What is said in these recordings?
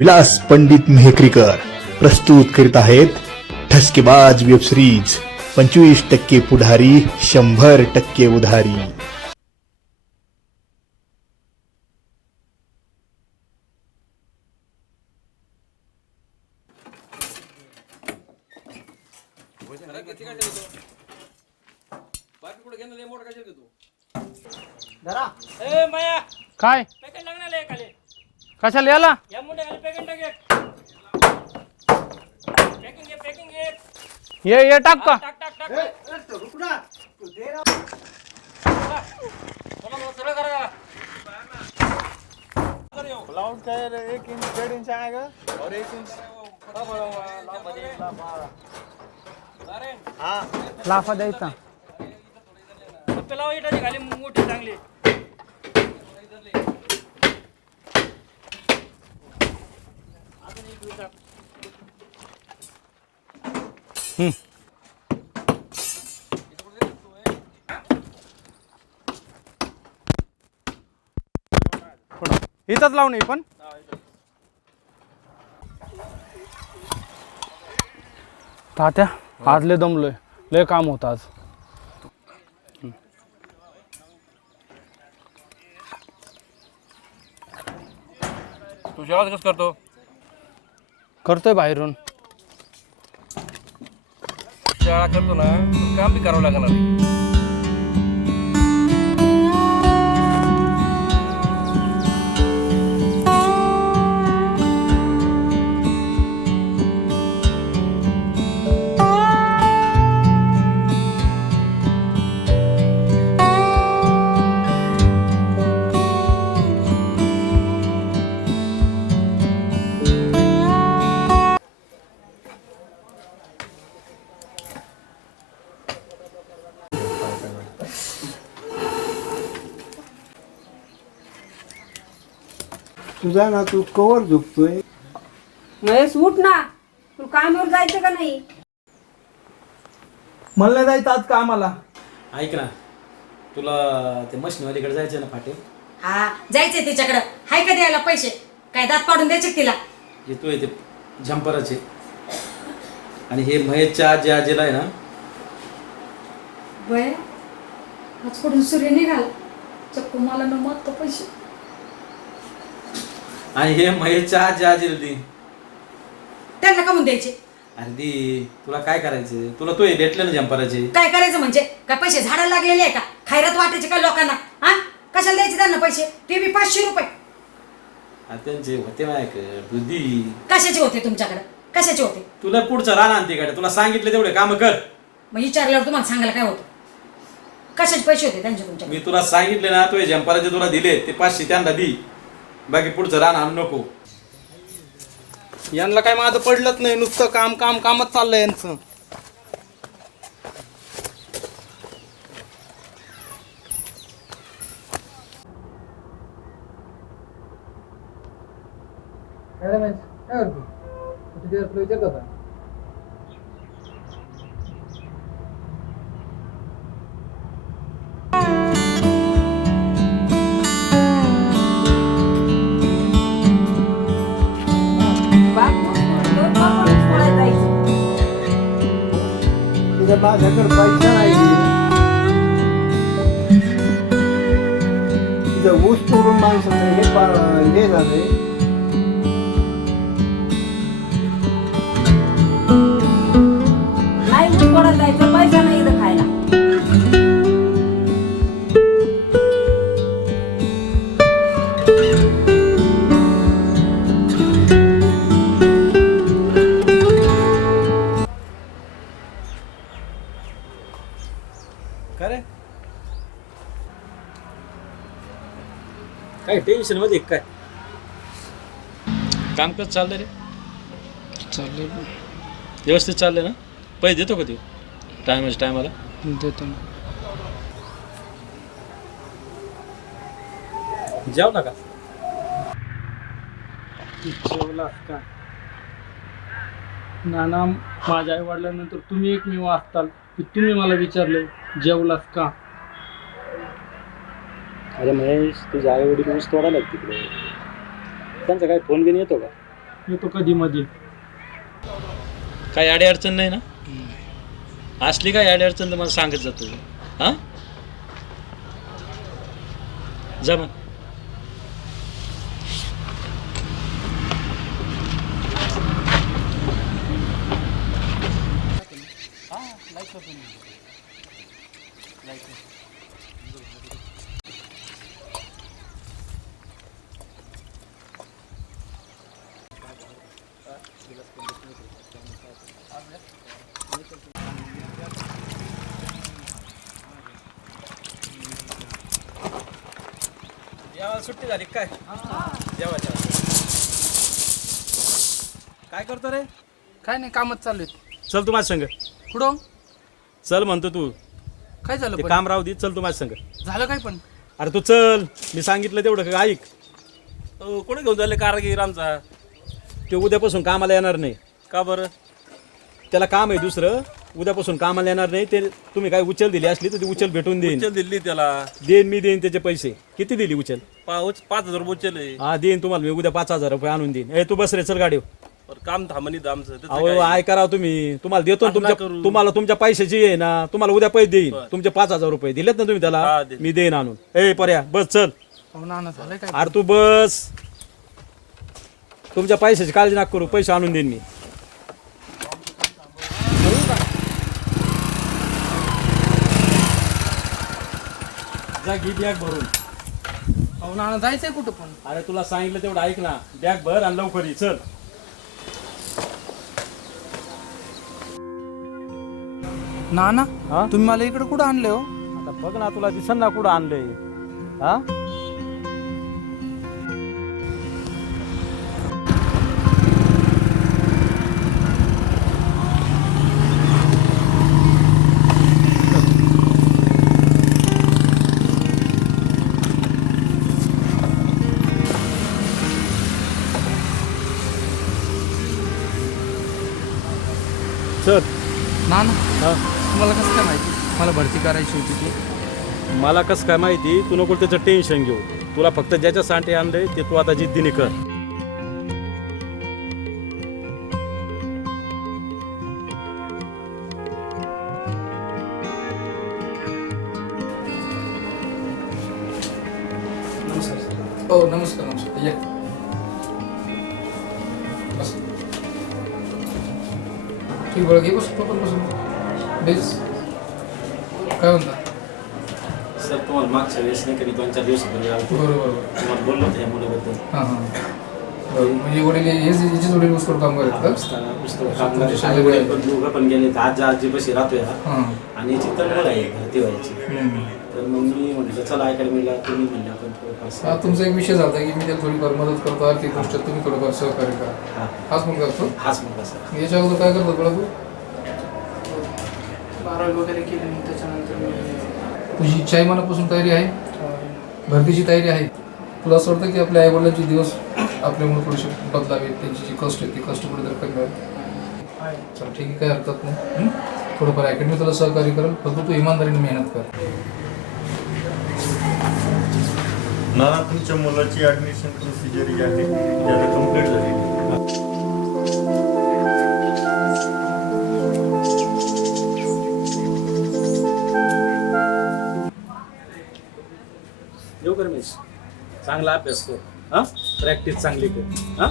विलास पंडित मेहकरीकर प्रस्तुत करीत आहेत ठसकेबाज वेब सिरीज पंचवीस टक्के पुढारी शंभर टक्के उधारी. काय पॅकेट लागणार आहे खाली कशाला याला? या मुंड्या खाली पॅकेट टाक पॅकिंग घे पॅकिंग घे. ये ये टाक का? टाक टाक टाक. चला भाऊ, सरळ करा. क्लाउड का? है एक इंच इंच आएगा और एक इंच हाँ. लाफा द्यायचा. लावा इटाची खाली मोठी चांगली. इथंच लावून ये पण. तात्या आज लय दमलोय. लय काम होतं आज. तू जेवण कसं करतो? करतोय बाहेरून. शाळा करतो ना तर काम बी करावं लागणार आहे. तुझा ना तू कवर झोपतोय महेश उठ ना. तू कामावर जायचं का नाही? मला जायचं आज कामाला. ऐक ना. तुला ते मशीनवालीकडे जायचं ना फाटे? हा जायचंय तिच्याकडं. हाय का द्यायला पैसे? काय दात पाडून द्यायचे का तिला? येतोय ते झंपराचे. आणि हे महेशच्या आजी आजीला आहे ना. वय आज कुठून सूर्य निघाला? चक्कू मला न मत पैसे. आणि हे महेशच्या आजी आजीला दी त्यांना कमून द्यायचे? अरे दी तुला काय करायचं तुला तो भेटले ना झंपराचे. काय करायचं म्हणजे? काय पैसे झाडाला लागलेले आहे का? खैरात वाटायचे का लोकांना? हा? कशाला द्यायचे त्यांना पैसे? ते बी पाचशे रुपये. अरे त्यांचे होते माझ्याकडे दी कशाचे होते तुमच्याकडे? कशाचे होते? तुला पुढचं रान आणते का तुला सांगितलं तेवढे काम कर. मग विचारल्यावर तुम्हाला सांगायला काय होतं? कशाचे पैसे होते त्यांचे तुमच्याकडे? मी तुला सांगितले ना तुझे झंपराचे तुला दिले ते पाचशे त्यांना दी. बाकी पुढचं रान आणू नको. यांना काय माझं पडलंच नाही नुसतं काम काम कामच चाललंय यांचं. बाप माझ्याकडे पैसा नाही. ऊस तोडून माणसाचं हे हे झालंय. टेन्शनमध्ये काय? काम कसं चाललंय रे. चाललंय व्यवस्थित चाललंय ना? पैसे देतो का तू? टायमाच्या टायमाला? देतो जाऊ नका का? नाना माझ्या आई वडिलांनंतर तुम्ही एकमेव असताल की तुम्ही मला विचारले जेवलास का? अरे महेश तुझे आई वडील ऊस तोडायला आहेत तिकडे. त्यांचा काय फोन बिन येतो का? येतो कधी मध्ये काही अडी अडचण नाही ना? असली काही अडी अडचण तर मला सांगत जातो हा? जा मग. या सुट्टी झाली काय? जेवायच्या काय करतो रे? काय नाही कामच चालू आहे चल तू माझ्या संग. पुढं चल म्हणतो तू. काय झालं ते पण? काम राहू दे चल तू माझ्या संग. झालं काय पण? अरे तू चल मी सांगितलं तेवढं का ऐक. कोणी घेऊन झाले कारागीर आमचा? ते उद्यापासून कामाला येणार नाही. का बरं? त्याला काम आहे दुसरं. उद्यापासून कामाला येणार नाही. ते तुम्ही काय उचल दिली असली तर ती उचल भेटून देईन. उचल दिली त्याला. देईन मी देईन त्याचे पैसे. किती दिली उचल? पाच पाच हजार रुपये. हा देईन तुम्हाला मी उद्या पाच हजार रुपये आणून देईन. ए तू बस रे चल गाडी पण काम थांबणीत आमचं. त्याचं अहो काय? काय करावं तुम्ही. तुम्हाला देतो ना तुमच्या करू. तुम्हाला तुमच्या पैशाची आहे ना तुम्हाला उद्या पैसे देईन. तुमचे पाच हजार रुपये दिलेत ना तुम्ही त्याला? हा. मी देईन आणून. ए पर्या बस चल. काय? अरे तू बस. तुमच्या पैशाची काळजी नका करू पैसे आणून देईन मी. जा घे भरून. जायचंय कुठं पण. अरे तुला सांगितलं तेवढं ऐक ना. बॅग भर आणि लवकर ये. चल. ना ना हा? तुम्ही मला इकडे कुठं आणले हो? आता बघ ना तुला दिसन ना कुठं आणलंय. हा? करायची होती ती. मला कसं काय माहिती? तू नको त्याचं टेन्शन घेऊ. तुला फक्त ज्याच्यासाठी आणलंय ते तू आता जिद्दीने कर. बोललो होतो या मुलाबद्दल. हां हां. म्हणजे वडील हेच वडील ऊसतोड काम करतात का पुस्तकं पण दोघं पण गेले तर आज आजी बशी राहतोय हा. हां. आणि याची तळमळ आहे भरती व्हायची. हम्म. तर मग मी म्हटलं चला अकॅडमीला तुम्ही म्हणले आपण थोडंफार हा तुमचा एक विषय झाला की मी त्याला थोडीफार मदत करतो आर्थिक दृष्ट्या तुम्ही थोडंफार सहकार्य करा. हा. हाच मुलगा करतो हाच मुलगा सर. याच्या अगोदर काय करतो बळा तू बारावी वगैरे केली मग त्याच्यानंतर मी तुझी इच्छा आहे मनापासून तयारी आहे? भरतीची तयारी आहे? तुला असं वाटतं की आपल्या आईवडिलांचे दिवस आपल्यामुळे थोडेसे बदलावेत त्यांची जी कष्ट आहे ती कष्ट कुठेतरी कमी व्हावे आहे चल ठीक आहे काही हरकत नाही? थोडंफार अकॅडमी तुला सहकार्य करेल फक्त तू इमानदारीने मेहनत कर. नाना तुमच्या मुलाची ऍडमिशन प्रोसिजर जी आहे ती आता कंप्लीट झाली. येऊ कर मिस चांगला अभ्यास कर. हा? प्रॅक्टिस चांगली कर. हा?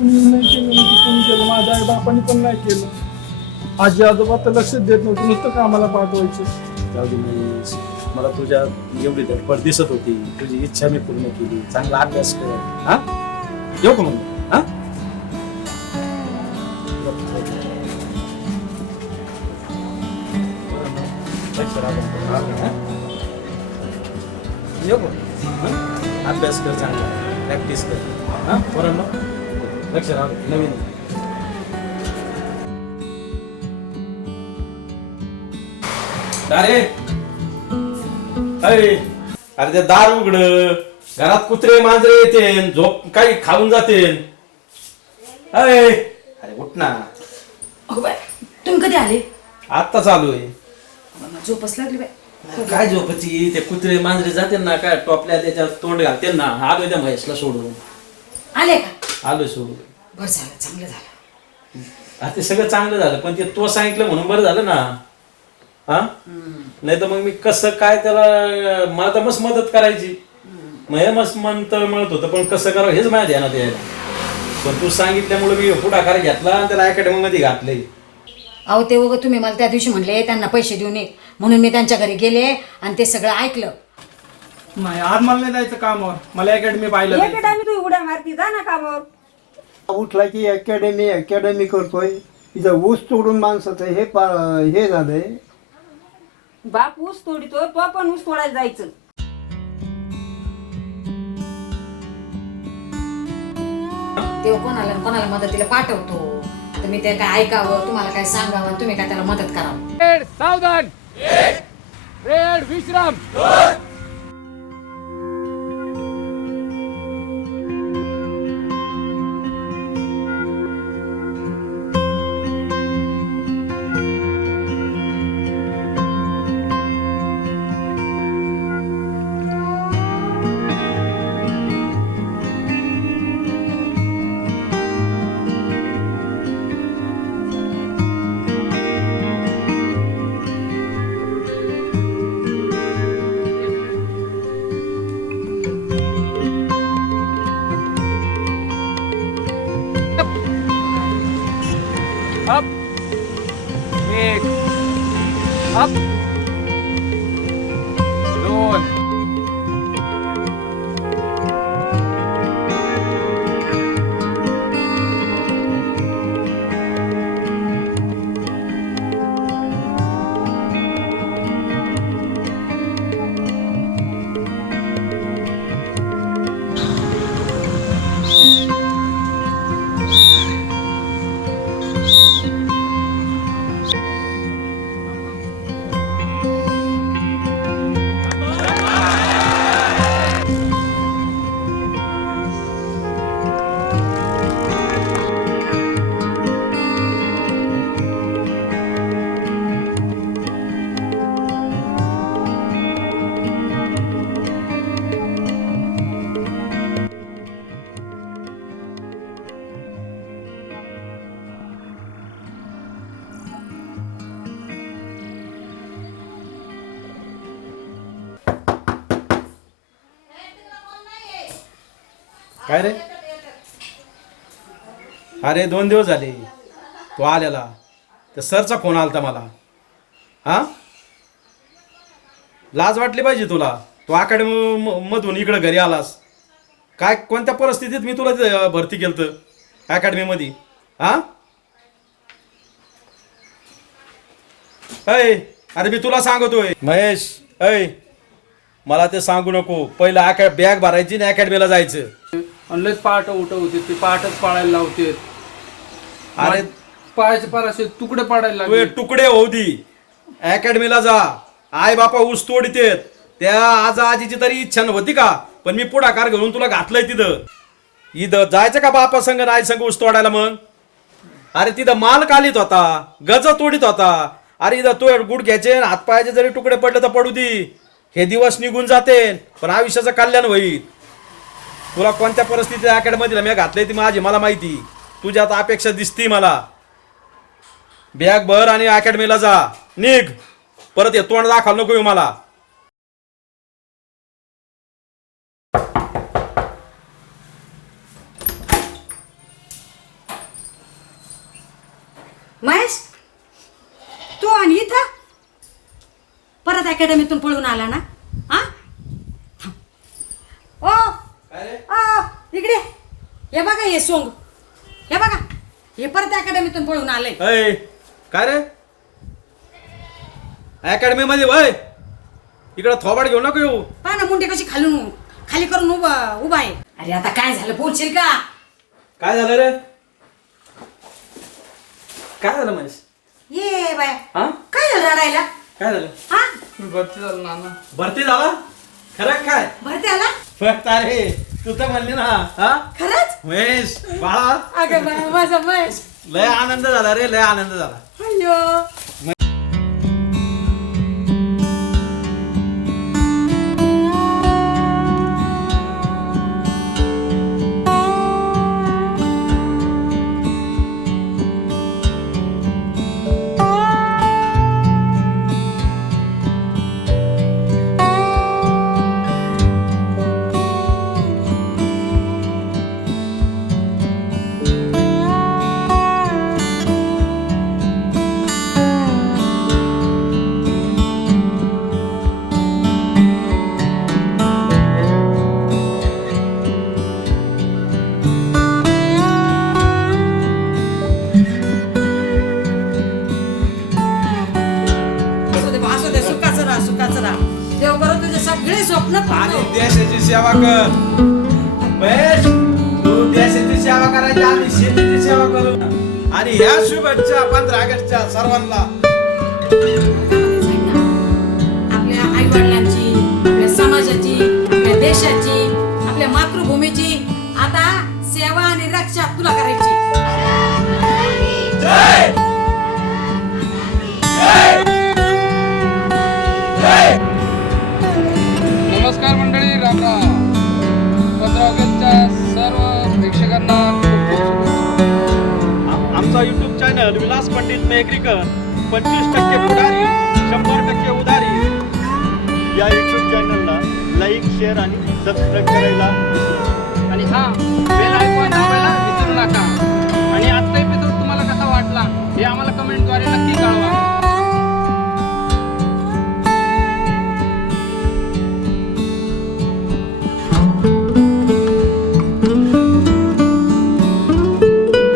नाही केलं माझ्या आई बापाने पण नाही केलं आजी आजोबा तर लक्ष देत नव्हते नुसतं कामाला पाठवायचे. जाऊ दे मिस मला तुझ्या एवढी धडपड दिसत होती. तुझी इच्छा मी पूर्ण केली. चांगला अभ्यास कर. हा? येऊ का मग? अभ्यास कर चांगला प्रॅक्टिस कर हा पोरांनो लक्ष राहा नवीन. अरे अरे अरे ते दार उघड घरात कुत्रे मांजरे येते झोप काही खाऊन जाते अरे अरे उठ ना तुम्ही कधी आले? आत्ता चालू आहे. झोपच लागली बाई. काय झोपायची? ते कुत्रे मांजरे जाते ना काय टोपल्या त्याच्यात तोंड घालते ना. आलोय त्या महेशला सोडून. आले का? आलोय सोडून. बरं झालं चांगलं झालं. आता ते सगळं चांगलं झालं पण ते तो सांगितलं म्हणून बरं झालं ना. हा? नाही तर मग मी कसं काय त्याला अं, मला तर मस्त मदत करायची. मग हे मस्त म्हणत म्हणत होतं पण कसं करावं हेच माझ्या ध्यानात यायला पण तू सांगितल्यामुळे मी पुढाकार घेतला आणि त्याला अकॅडमी मध्ये घातलंय. अहो ते वगैरे तुम्ही मला त्या दिवशी म्हणले त्यांना पैसे देऊन ये. म्हणून मी त्यांच्या घरी गेले आणि ते सगळं ऐकलं. नाही आज मला नाही जायचं कामावर. मला अकॅडमी पाहिलं एक जायचं. टाइम तू उड्या मारती जा ना कामावर. उठला की अकॅडमी अकॅडमी करतोय. इथं ऊस तोडून माणसाचं हे पा हे झालंय. बाप ऊस तोडितो तो पण ऊस तोडायला जायचं. ते कोणाला न कोणाला मदतीला पाठवतो. मी ते काय ऐकावं तुम्हाला काय सांगावं आणि तुम्ही काय त्याला मदत करावं? सावधान! रेड विश्राम! Up. Kick. Up. काय रे? अरे दोन दिवस झाले. तो आलेला. तर सरचा फोन आलता मला. हा? लाज वाटली पाहिजे तुला. तू अकॅडमी मधून इकडं घरी आलास. काय कोणत्या परिस्थितीत मी तुला भरती केलं अकॅडमीमध्ये हा? अय अरे मी तुला सांगतोय. महेश. अय मला ते सांगू नको. पहिलं अकॅ बॅग भरायची आणि अकॅडमीला जायचं. आणि लयच पहाट उठवते ते पहाटच पाळायला लावते. अरे पायाचे पाराशे तुकडे पाडायला लागले. तुकडे होऊ दी अकॅडमीला जा. आई बापा ऊस तोडतेत. त्या आज आजीची तरी इच्छा नव्हती का? पण मी पुढाकार घेऊन तुला घातलंय तिथं. इथं जायचं का बापा संग आणि आई संग ऊस तोडायला मग? अरे तिथं माल कालीत होता गज तोडीत होता. अरे इथं तो गुडघ्याचे आणि हातपायाचे जरी तुकडे पडले तर पडू दी. हे दिवस निघून जाते पण आयुष्याचं कल्याण होईल. तुला कोणत्या परिस्थितीत अकॅडमीला मी घातलंय ती माझी मला माहिती. तुझ्या आता अपेक्षा दिसती मला. बॅग भर आणि अकॅडमीला जा. निघ. परत हे तोंड दाखल नको येऊ मला. महेश तू आणि इथं? परत अकॅडमीतून पळून आला ना हा थांब. ओ ओ, इकडे हे बघा हे सोंग. हे बघा हे परत अकॅडमीतून पळून आलंय. अय काय रे? अकॅडमी मध्ये वय? इकडं थोबाड घेऊ नको येऊ. पहा ना मुंडे कशी खालून खाली करून उभा उभा आहे. अरे आता काय झालं बोलशील का? काय झालं रे? काय झालं महेश? ये बाय हा? काय झालं रडायला? काय झालं? हा? मी भरती झालो नाना. भरती झाला? खरं काय? भरते आला फक्त अरे तू तर म्हणली ना हा? खरंच? महेश बाळा. अगं माझा महेश. लय आनंद झाला रे लय आनंद झाला. अय्यो. आम्ही शेतीची सेवा करू. आणि ह्या शुभेच्छा पंधरा ऑगस्टच्या सर्वांना. आपल्या आई वडिलांची आपल्या समाजाची आपल्या देशाची आपल्या मातृभूमीची आता सेवा आणि रक्षा तुला करायची. नमस्कार मंडळी राम राम. पंधरा ऑगस्टच्या सर्व प्रेक्षकांना. आमचा युट्यूब चॅनल विलास पंडित मेहकरीकर पंचवीस टक्के पुढारी शंभर टक्के उधारी. या युट्यूब चॅनलला लाईक शेअर आणि सबस्क्राईब करायला आणि हा बेल आयकॉन दाबायला विसरू नका. आणि आजचा तुम्हाला कसा वाटला हे आम्हाला कमेंटद्वारे नक्की कळवा.